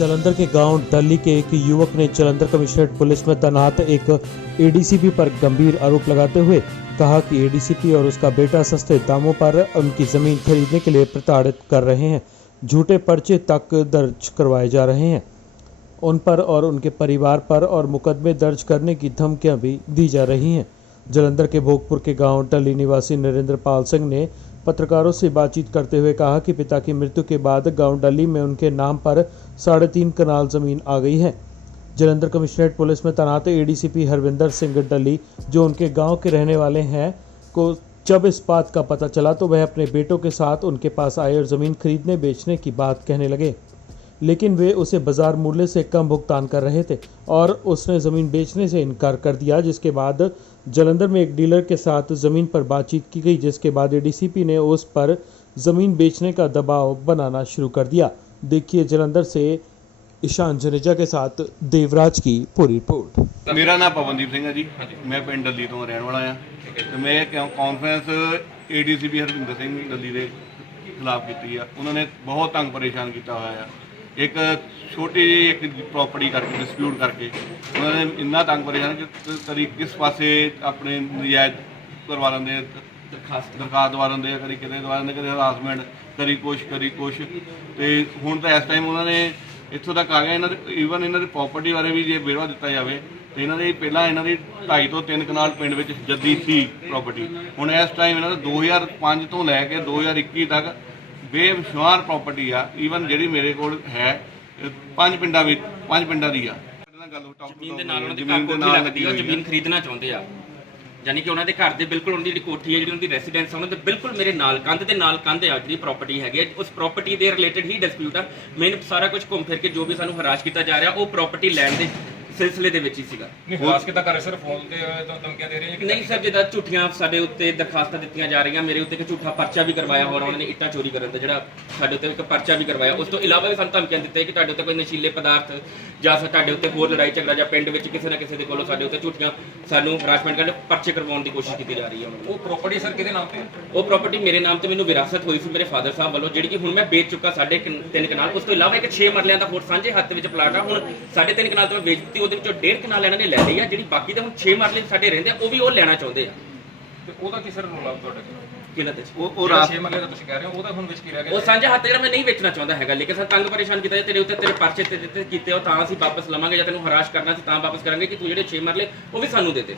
जालंधर के गांव डल्ली के एक युवक ने जालंधर कमिश्नरेट पुलिस में तैनात एक एडीसीपी पर गंभीर आरोप लगाते हुए कहा कि एडीसीपी और उसका बेटा सस्ते दामों पर उनकी जमीन खरीदने के लिए प्रताड़ित कर रहे हैं। झूठे पर्चे तक दर्ज करवाए जा रहे हैं उन पर और उनके परिवार पर, और मुकदमे दर्ज करने की धमकियां भी दी जा रही हैं। जालंधर के भोगपुर के गांव डल्ली निवासी नरेंद्र पाल सिंह ने पत्रकारों से बातचीत करते हुए कहा कि पिता की मृत्यु के बाद गांव डल्ली में उनके नाम पर 3.5 कनाल जमीन आ गई है। जालंधर कमिश्नरेट पुलिस में तैनात एडीसीपी हरविंदर सिंह डल्ली, जो उनके गांव के रहने वाले हैं, को जब इस बात का पता चला तो वह अपने बेटों के साथ उनके पास आए और ज़मीन खरीदने बेचने की बात कहने लगे, लेकिन वे उसे बाजार मूल्य से कम भुगतान कर रहे थे और उसने ज़मीन बेचने से इनकार कर दिया। जिसके बाद जालंधर में एक डीलर के साथ ज़मीन पर बातचीत की गई, जिसके बाद एडीसीपी ने उस पर ज़मीन बेचने का दबाव बनाना शुरू कर दिया। देखिए जालंधर से ईशान जनेजा के साथ देवराज की पूरी रिपोर्ट। मेरा नाम पवनदीप सिंह है जी, मैं पिंड डल्ली तो रहने वाला हाँ। तो मैं कॉन्फ्रेंस एडीसीपी हरविंदर सिंह डल्ली के खिलाफ की है। उन्होंने बहुत तंग परेशान किया हुआ है। एक छोटी जी एक प्रॉपर्टी करके डिस्प्यूट करके उन्होंने इन्ना तंग परेशान कि कभी किस पासे अपने नजायज करवा लेंगे, दरखास्त दवा लेंगे, कभी कितने दवा लेंगे, कभी हरासमेंट, कभी कुछ तो हूँ तो इस टाइम उन्होंने इतों तक आ गया। ईवन इन्हों की प्रॉपर्टी बारे भी जो बेरवा दिता जाए तो इन्हों की पहला इन्हों की 2.5 ਤੋਂ 3 कनाल पिंड में जद्दी सी प्रॉपर्टी, हूँ इस टाइम इन्हों 2005 तो लैके 2021 तक बेशुमार प्रॉपर्टी आ। ईवन जी मेरे को है 5 ਪਿੰਡਾਂ ਦੀ ਆ। ਜ਼ਮੀਨ ਦੇ ਨਾਲ ਉਹਨਾਂ ਦੀ ਘਰ ਕੋਠੀ ਲੱਗਦੀ ਆ, ਜ਼ਮੀਨ ਖਰੀਦਣਾ ਚਾਹੁੰਦੇ ਆ। ਯਾਨੀ ਕਿ ਉਹਨਾਂ ਦੇ ਘਰ ਦੇ ਬਿਲਕੁਲ ਉਹਨਾਂ ਦੀ ਜਿਹੜੀ ਕੋਠੀ ਹੈ, ਜਿਹੜੀ ਉਹਨਾਂ ਦੀ ਰੈਸੀਡੈਂਸ ਆ, ਉਹਨਾਂ ਦੇ ਬਿਲਕੁਲ ਮੇਰੇ ਨਾਲ ਕੰਧ ਦੇ ਨਾਲ ਕੰਧ ਆ ਜਿਹੜੀ ਪ੍ਰਾਪਰਟੀ ਹੈਗੀ, ਉਸ ਪ੍ਰਾਪਰਟੀ ਦੇ ਰਿਲੇਟਡ ਹੀ ਡਿਸਪਿਊਟ ਆ। ਮੈਨੂੰ ਸਾਰਾ ਕੁਝ ਘੁੰਮ ਫਿਰ ਕੇ ਜੋ ਵੀ ਸਾਨੂੰ ਹਰਾਸ਼ ਕੀਤਾ ਜਾ ਰਿਹਾ ਉਹ ਪ੍ਰਾਪਰਟੀ ਲੈਣ ਦੇ सिलसिले ਦੇ ਵਿੱਚ ਹੀ ਸੀਗਾ। ਹਰਾਸ ਕਿੱਦਾਂ ਕਰ ਰਹੇ ਸਰ? ਫੋਨ ਤੇ ਧਮਕੀਆਂ ਦੇ ਰਹੇ ਨਹੀਂ ਸਰ, ਜਿੱਦਾਂ ਝੂਠੀਆਂ ਸਾਡੇ ਉੱਤੇ ਦਰਖਾਸਤਾਂ ਦਿੱਤੀਆਂ ਜਾ ਰਹੀਆਂ, ਮੇਰੇ ਉੱਤੇ ਇੱਕ ਝੂਠਾ ਪਰਚਾ ਵੀ ਕਰਵਾਇਆ ਹੋਇਆ ਉਹਨਾਂ ਨੇ ਇੱਟਾਂ ਚੋਰੀ ਕਰਨ ਦਾ, ਜਿਹੜਾ ਸਾਡੇ ਉੱਤੇ ਇੱਕ ਪਰਚਾ ਵੀ ਕਰਵਾਇਆ। ਉਸ ਤੋਂ ਇਲਾਵਾ ਵੀ ਸਾਨੂੰ ਧਮਕੀਆਂ ਦਿੱਤੀਆਂ ਕਿ ਤੁਹਾਡੇ ਉੱਤੇ ਕੋਈ ਨਸ਼ੀਲੇ ਪਦਾਰਥ ਜਾਂ ਤੁਹਾਡੇ ਉੱਤੇ ਹੋਰ ਲੜਾਈ ਝਗੜਾ ਜਾਂ ਪਿੰਡ ਵਿੱਚ ਕਿਸੇ ਨਾ ਕਿਸੇ ਦੇ ਕੋਲੋਂ ਸਾਡੇ ਉੱਤੇ ਝੂਠੀਆਂ ਸਾਨੂੰ ਹਰਾਸਮੈਂਟ ਕਰਨ, ਪਰਚੇ ਕਰਵਾਉਣ ਦੀ ਕੋਸ਼ਿਸ਼ ਕੀਤੀ ਜਾ ਰਹੀ ਹੈ। ਉਹ ਪ੍ਰਾਪਰਟੀ ਸਰ ਕਿਹਦੇ ਨਾਮ ਤੇ? ਉਹ ਪ੍ਰਾਪਰਟੀ ਮੇਰੇ ਨਾਮ ਤੇ ਮੈਨੂੰ ਵਿਰਾਸਤ ਹੋਈ ਸੀ ਮੇਰੇ ਫਾਦਰ ਸਾਹਿਬ ਵੱਲੋਂ, ਜਿਹੜੀ ਕਿ ਹੁਣ ਮੈਂ ਵੇਚ ਚੁੱਕਾ 3.5 ਕਨਾਲ। ਉਸ ਤੋਂ ਇਲਾਵਾ ਇੱਕ 6 ਮਰਲਿਆਂ ਦਾ ਹੋਰ ਸਾਂਝੇ ਹੱਥ ਵਿੱਚ ਪਲਾਟ ਆ, ਹੁਣ 3.5 ਕਨਾਲ ਤੋਂ ਮੈਂ ਵੇਚ ਦਿੱਤੀ। ਉਹਦੇ ਵਿੱਚੋਂ 1.5 ਕਨਾਲ ਇਹਨਾਂ ਨੇ ਲੈ ਲਈ ਆ, ਜਿਹੜੀ ਬਾਕੀ ਦੇ ਹੁਣ 6 ਮਰਲੇ ਸਾਡੇ ਰਹਿੰਦੇ ਆ ਉਹ ਵੀ ਉਹ ਲੈਣਾ ਚਾਹੁੰਦੇ ਆ। ਤੇ ਉਹਦਾ ਕੀ ਸਰ ਰੋਲਾ ਤੁਹਾਡੇ ਕੋਲ? ਕਿਹਨਾਂ ਤੇ? ਉਹ ਰਾਤ 6 ਮਰਲੇ ਦਾ ਤੁਸੀਂ ਕਹਿ ਰਹੇ ਹੋ, ਉਹਦਾ ਹੁਣ ਵਿੱਚ ਕੀ ਰਹਿ ਗਿਆ? ਉਹ ਸਾਂਝਾ ਹੱਥ ਜਿਹੜਾ ਮੈਂ ਨਹੀਂ ਵੇਚਣਾ ਚਾਹੁੰਦਾ ਹੈਗਾ, ਲੇਕਿਨ ਸਰ ਤੰਗ ਪਰੇਸ਼ਾਨ ਕੀਤਾ, ਤੇਰੇ ਉੱਤੇ ਤੇਰੇ ਪਰਚੇ ਤੇ ਦਿੱਤੇ ਕੀਤੇ ਉਹ ਤਾਂ ਅਸੀਂ ਵਾਪਸ ਲਵਾਂਗੇ, ਜਾਂ ਤੈਨੂੰ ਹਰਾਸ਼ ਕਰਨਾ ਸੀ ਤਾਂ ਵਾਪਸ ਕਰਾਂਗੇ, ਕਿ ਤੂੰ ਜਿਹੜੇ 6 ਮਰਲੇ ਉਹ ਵੀ ਸਾਨੂੰ ਦੇ ਦੇ।